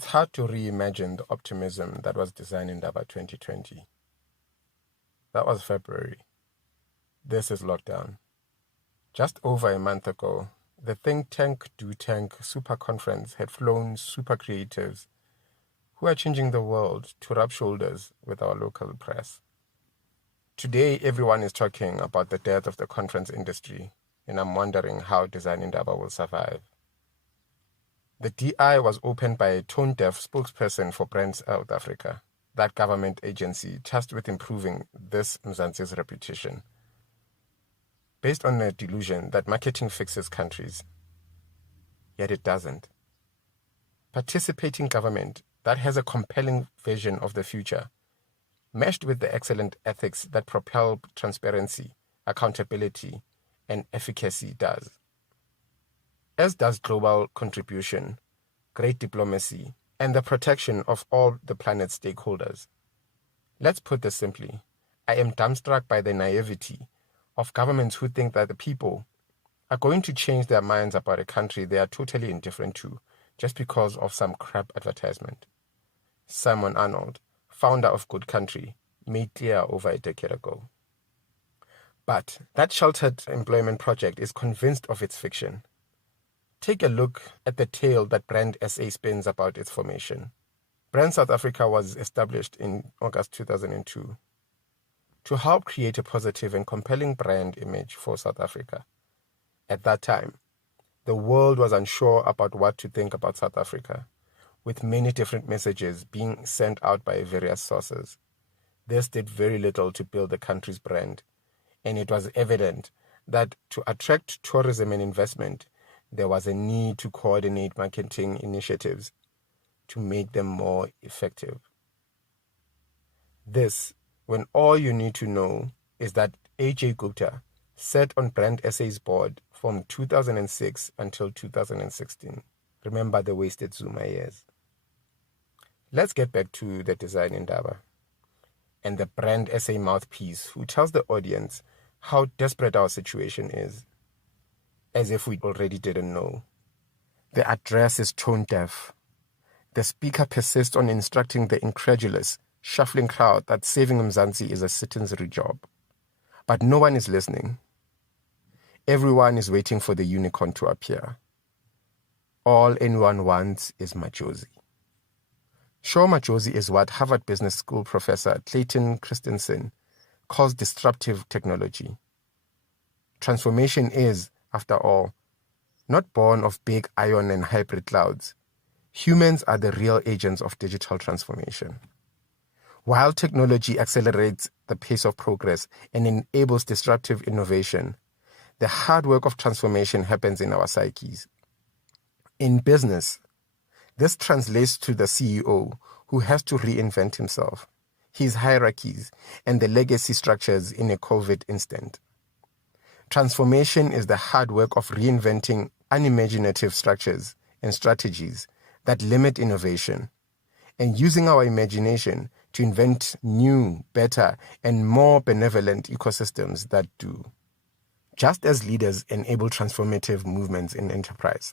It's hard to reimagine the optimism that was Design Indaba 2020. That was February. This is lockdown. Just over a month ago, the Think Tank Do Tank Super Conference had flown super creatives who are changing the world to rub shoulders with our local press. Today, everyone is talking about the death of the conference industry, and I'm wondering how Design Indaba will survive. The DI was opened by a tone-deaf spokesperson for Brand South Africa, that government agency tasked with improving this Mzansi's reputation, based on the delusion that marketing fixes countries. Yet it doesn't. Participating government that has a compelling vision of the future, meshed with the excellent ethics that propel transparency, accountability, and efficacy does. As does global contribution, great diplomacy, and the protection of all the planet's stakeholders. Let's put this simply. I am dumbstruck by the naivety of governments who think that the people are going to change their minds about a country they are totally indifferent to just because of some crap advertisement. Simon Arnold, founder of Good Country, made clear over a decade ago. But that sheltered employment project is convinced of its fiction. Take a look at the tale that Brand SA spins about its formation. Brand South Africa was established in August 2002 to help create a positive and compelling brand image for South Africa. At that time, the world was unsure about what to think about South Africa, with many different messages being sent out by various sources. This did very little to build the country's brand, and it was evident that to attract tourism and investment, there was a need to coordinate marketing initiatives to make them more effective. This, when all you need to know is that AJ Gupta sat on Brand SA's board from 2006 until 2016. Remember the wasted Zuma years. Let's get back to the Design Indaba and the Brand SA mouthpiece who tells the audience how desperate our situation is, as if we already didn't know. The address is tone deaf. The speaker persists on instructing the incredulous, shuffling crowd that saving Mzansi is a citizenry job. But no one is listening. Everyone is waiting for the unicorn to appear. All anyone wants is Majozi. Sure, Majozi is what Harvard Business School professor Clayton Christensen calls disruptive technology. Transformation is, after all, not born of big ion and hybrid clouds. Humans are the real agents of digital transformation. While technology accelerates the pace of progress and enables disruptive innovation, the hard work of transformation happens in our psyches. In business, this translates to the CEO who has to reinvent himself, his hierarchies, and the legacy structures in a COVID instant. Transformation is the hard work of reinventing unimaginative structures and strategies that limit innovation, and using our imagination to invent new, better, and more benevolent ecosystems that do. Just as leaders enable transformative movements in enterprise,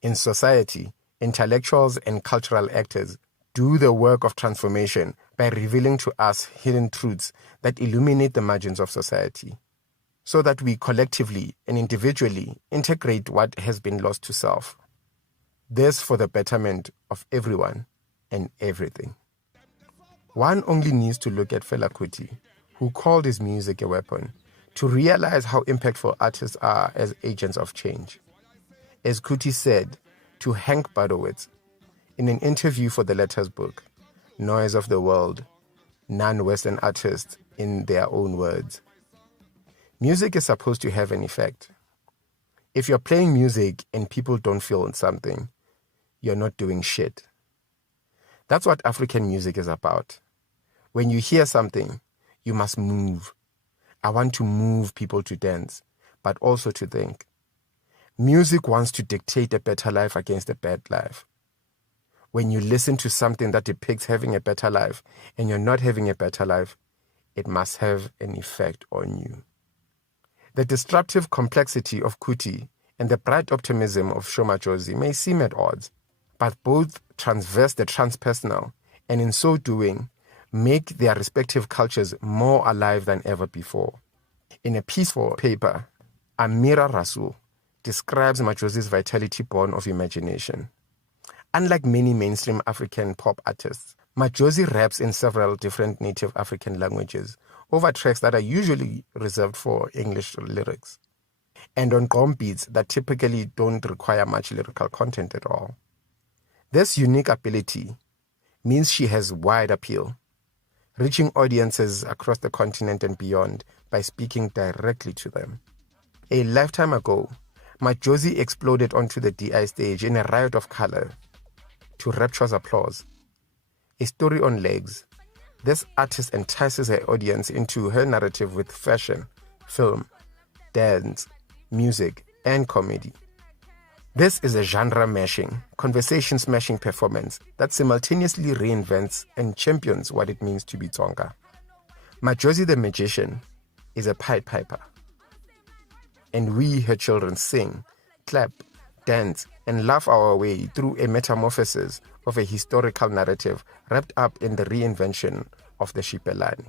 in society, intellectuals and cultural actors do the work of transformation by revealing to us hidden truths that illuminate the margins of society, so that we collectively and individually integrate what has been lost to self. This for the betterment of everyone and everything. One only needs to look at Fela Kuti, who called his music a weapon, to realize how impactful artists are as agents of change. As Kuti said to Hank Badowitz in an interview for the Letters book, Noise of the World, Non-Western Artists in Their Own Words. Music is supposed to have an effect. If you're playing music and people don't feel something, you're not doing shit. That's what African music is about. When you hear something, you must move. I want to move people to dance, but also to think. Music wants to dictate a better life against a bad life. When you listen to something that depicts having a better life and you're not having a better life, it must have an effect on you. The disruptive complexity of Kuti and the bright optimism of Sho Majozi may seem at odds, but both transverse the transpersonal and in so doing make their respective cultures more alive than ever before. In a piece for paper, Amira Rasul describes Madjozi's vitality born of imagination. Unlike many mainstream African pop artists, Madjozi raps in several different native African languages over tracks that are usually reserved for English lyrics, and on gqom beats that typically don't require much lyrical content at all. This unique ability means she has wide appeal, reaching audiences across the continent and beyond by speaking directly to them. A lifetime ago, Madjozi exploded onto the DI stage in a riot of color to rapturous applause. A story on legs, this artist entices her audience into her narrative with fashion, film, dance, music, and comedy. This is a genre-mashing, conversation-smashing performance that simultaneously reinvents and champions what it means to be Tsonga. Madjozi the Magician is a Pied Piper. And we, her children, sing, clap, dance, and laugh our way through a metamorphosis of a historical narrative wrapped up in the reinvention of the Xipelane,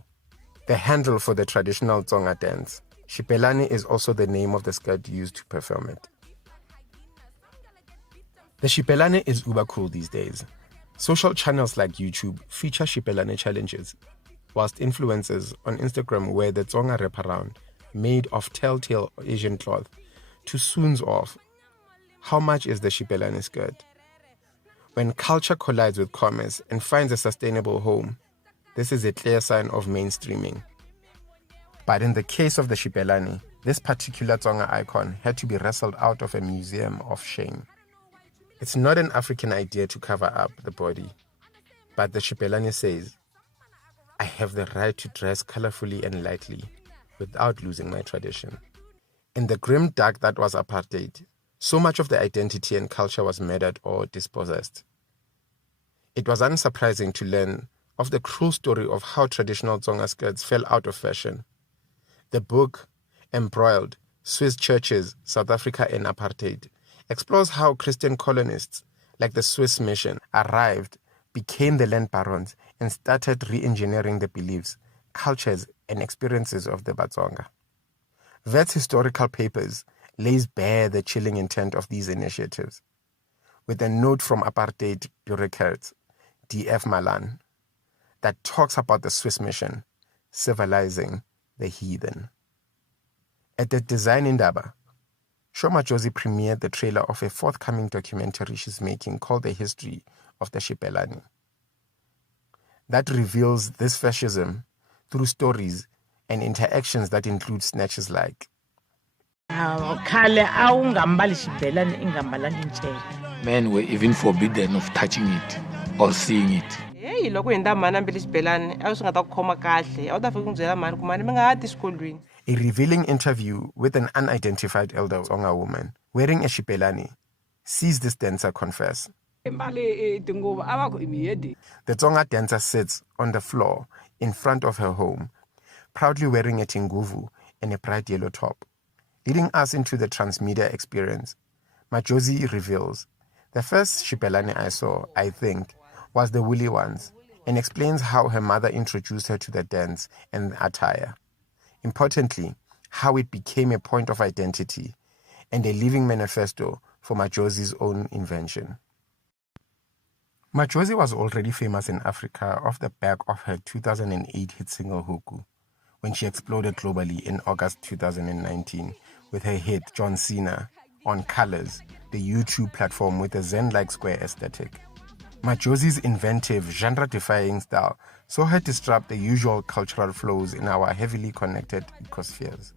the handle for the traditional Tsonga dance. Xipelane is also the name of the skirt used to perform it. The Xipelane is uber cool these days. Social channels like YouTube feature Xipelane challenges, whilst influencers on Instagram wear the Tsonga wraparound made of telltale Asian cloth to soons off. How much is the Xipelane skirt? When culture collides with commerce and finds a sustainable home, this is a clear sign of mainstreaming. But in the case of the Xipelane, this particular Tsonga icon had to be wrestled out of a museum of shame. It's not an African idea to cover up the body, but the Xipelane says, I have the right to dress colorfully and lightly without losing my tradition. In the grim dark that was apartheid, so much of the identity and culture was murdered or dispossessed. It was unsurprising to learn of the cruel story of how traditional Tsonga skirts fell out of fashion. The book, Embroiled, Swiss Churches, South Africa and Apartheid, explores how Christian colonists, like the Swiss mission, arrived, became the land barons, and started re-engineering the beliefs, cultures, and experiences of the Batsonga. Wits Historical Papers lays bare the chilling intent of these initiatives, with a note from apartheid bureaucrat D.F. Malan that talks about the Swiss mission civilizing the heathen. At the Design Indaba, Sho Madjozi premiered the trailer of a forthcoming documentary she's making called The History of the Xipelane, that reveals this fascism through stories and interactions that include snatches like men were even forbidden of touching it or seeing it. A revealing interview with an unidentified elder Tsonga woman wearing a Xipelane sees this dancer confess. The Tsonga dancer sits on the floor in front of her home, proudly wearing a tinguvu and a bright yellow top. Leading us into the transmedia experience, Madjozi reveals, the first Xipelane I saw, I think, was the woolly ones, and explains how her mother introduced her to the dance and attire. Importantly, how it became a point of identity and a living manifesto for Madjozi's own invention. Madjozi was already famous in Africa off the back of her 2008 hit single Huku, when she exploded globally in August 2019 with her hit John Cena on Colors, the YouTube platform with a Zen-like square aesthetic. Madjozi's inventive, genre-defying style saw her disrupt the usual cultural flows in our heavily connected ecospheres.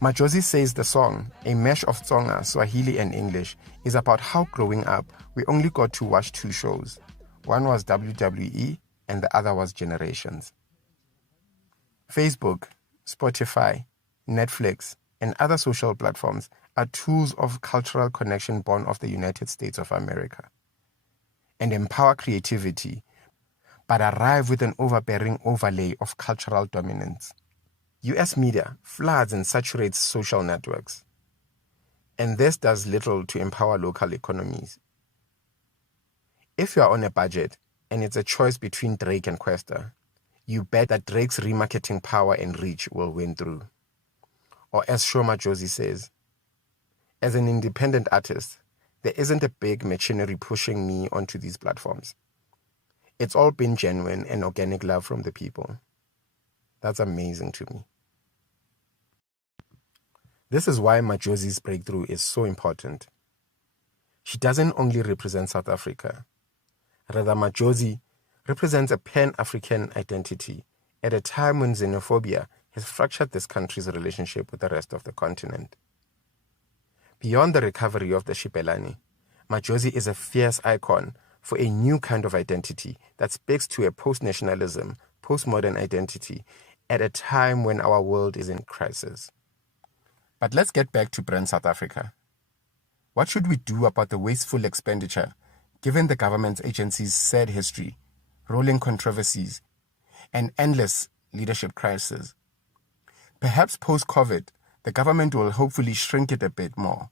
Madjozi says the song, a mesh of Tsonga, Swahili and English, is about how growing up we only got to watch two shows. One was WWE and the other was Generations. Facebook, Spotify, Netflix, and other social platforms are tools of cultural connection born of the United States of America, and empower creativity, but arrive with an overbearing overlay of cultural dominance. US media floods and saturates social networks, and this does little to empower local economies. If you are on a budget and it's a choice between Drake and Kwesta, you bet that Drake's remarketing power and reach will win through. Or as Sho Madjozi says, as an independent artist, there isn't a big machinery pushing me onto these platforms. It's all been genuine and organic love from the people. That's amazing to me. This is why Madjozi's breakthrough is so important. She doesn't only represent South Africa. Rather, Madjozi represents a pan-African identity at a time when xenophobia has fractured this country's relationship with the rest of the continent. Beyond the recovery of the Xibelani, Madjozi is a fierce icon for a new kind of identity that speaks to a post-nationalism, postmodern identity at a time when our world is in crisis. But let's get back to Brand South Africa. What should we do about the wasteful expenditure, given the government agency's sad history, rolling controversies, and endless leadership crises? Perhaps post-COVID, the government will hopefully shrink it a bit more,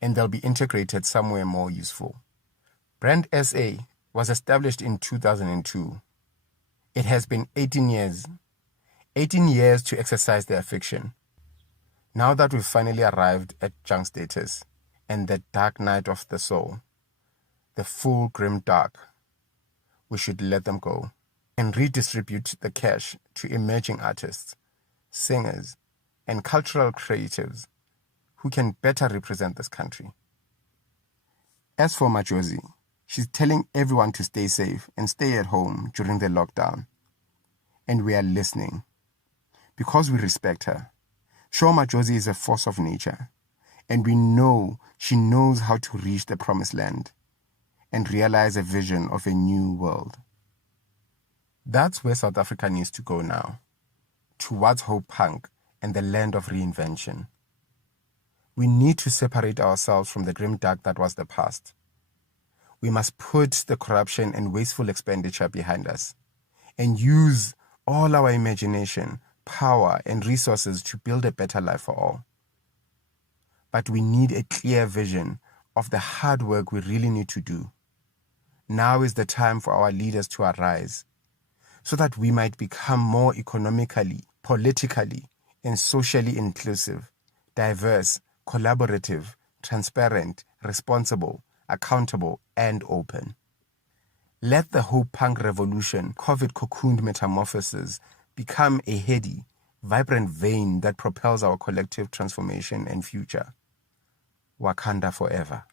and they'll be integrated somewhere more useful. Brand SA was established in 2002. It has been 18 years. 18 years to exercise their fiction. Now that we've finally arrived at junk status and the dark night of the soul, the full grim dark, we should let them go and redistribute the cash to emerging artists, singers, and cultural creatives who can better represent this country. As for Madjozi, she's telling everyone to stay safe and stay at home during the lockdown. And we are listening. Because we respect her. Sho Madjozi is a force of nature. And we know she knows how to reach the promised land and realize a vision of a new world. That's where South Africa needs to go now. Towards Hope Punk and the land of reinvention. We need to separate ourselves from the grim dark that was the past. We must put the corruption and wasteful expenditure behind us and use all our imagination, power, and resources to build a better life for all. But we need a clear vision of the hard work we really need to do. Now is the time for our leaders to arise so that we might become more economically, politically, and socially inclusive, diverse, collaborative, transparent, responsible, accountable, and open. Let the Hope Punk revolution, COVID cocooned metamorphosis, become a heady, vibrant vein that propels our collective transformation and future. Wakanda forever.